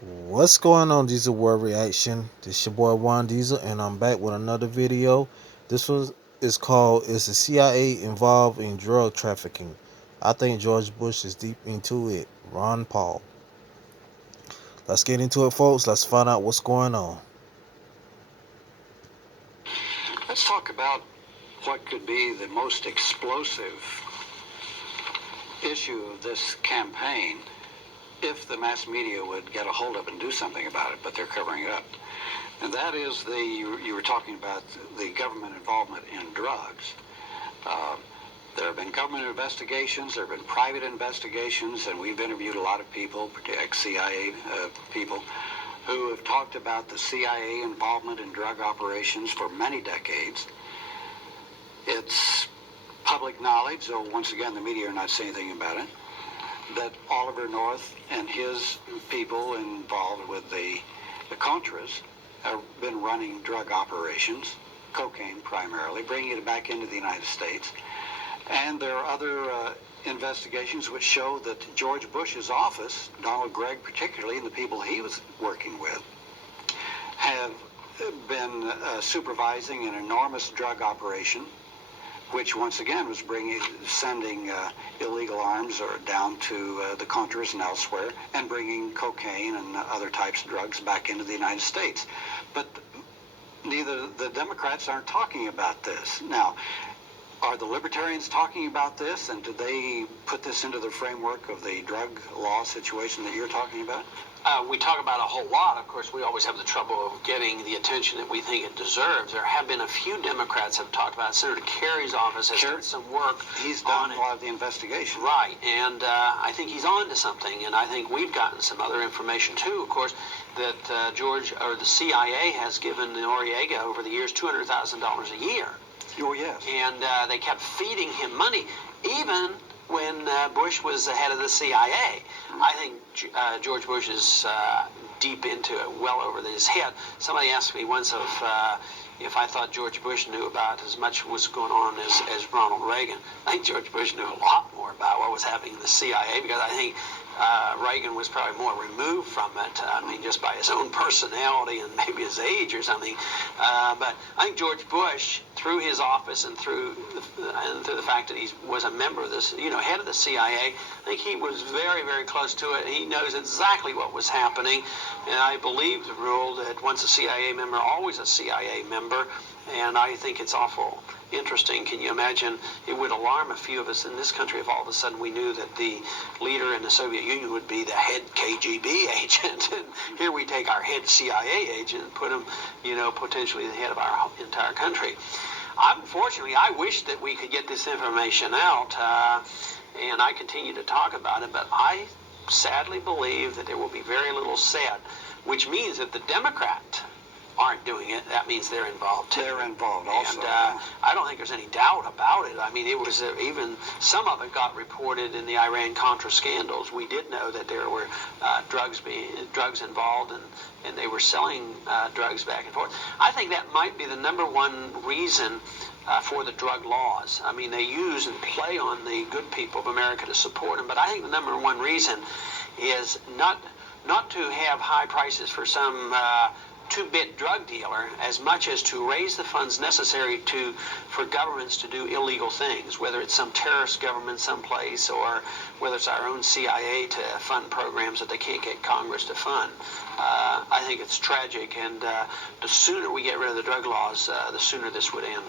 What's going on, Diesel World Reaction? This your boy Juan Diesel, and I'm back with another video. This one is called "Is the CIA Involved in Drug Trafficking?" I think George Bush is deep into it. Ron Paul. Let's get into it, folks. Let's find out what's going on. Let's talk about what could be the most explosive issue of this campaign if the mass media would get a hold of it and do something about it, but they're covering it up. And that is you were talking about the government involvement in drugs. There have been government investigations, there have been private investigations, and we've interviewed a lot of people, ex-CIA people, who have talked about the CIA involvement in drug operations for many decades. It's public knowledge, though once again the media are not saying anything about it, that Oliver North and his people involved with the Contras have been running drug operations, cocaine primarily, bringing it back into the United States. And there are other investigations which show that George Bush's office, Donald Gregg particularly, and the people he was working with, have been supervising an enormous drug operation, which once again was sending illegal arms down to the Contras and elsewhere, and bringing cocaine and other types of drugs back into the United States. But neither the Democrats aren't talking about this. Now, are the libertarians talking about this, and do they put this into the framework of the drug law situation that you're talking about? We talk about a whole lot. Of course, we always have the trouble of getting the attention that we think it deserves. There have been a few Democrats have talked about it. Senator Kerry's office has done some work. He's done a lot of the investigation. Right, and I think he's on to something, and I think we've gotten some other information too, of course, that the CIA has given Noriega over the years $200,000 a year. Oh, yes. And they kept feeding him money, even when Bush was the head of the CIA. I think George Bush is deep into it, well over his head. Somebody asked me once if I thought George Bush knew about as much was going on as Ronald Reagan. I think George Bush knew a lot more about what was happening in the CIA, because I think Reagan was probably more removed from it. I mean, just by his own personality and maybe his age or something. But I think George Bush, through his office and through the fact that he was a member of this, head of the CIA, I think he was very, very close to it. He knows exactly what was happening. And I believe the rule that once a CIA member, always a CIA member. And I think it's awful interesting. Can you imagine? It would alarm a few of us in this country if all of a sudden we knew that the leader in the Soviet Union would be the head KGB agent. And here we take our head CIA agent and put him, potentially the head of our entire country. Unfortunately, I wish that we could get this information out, and I continue to talk about it, but I sadly believe that there will be very little said, which means that the Democrat aren't doing it. That means they're involved too. They're involved also. And I don't think there's any doubt about it. I mean, it was even some of it got reported in the Iran-Contra scandals. We did know that there were drugs involved, and they were selling drugs back and forth. I think that might be the number one reason for the drug laws. I mean, they use and play on the good people of America to support them, but I think the number one reason is not to have high prices for some two-bit drug dealer, as much as to raise the funds necessary for governments to do illegal things, whether it's some terrorist government someplace or whether it's our own CIA to fund programs that they can't get Congress to fund. I think it's tragic, and the sooner we get rid of the drug laws, the sooner this would end.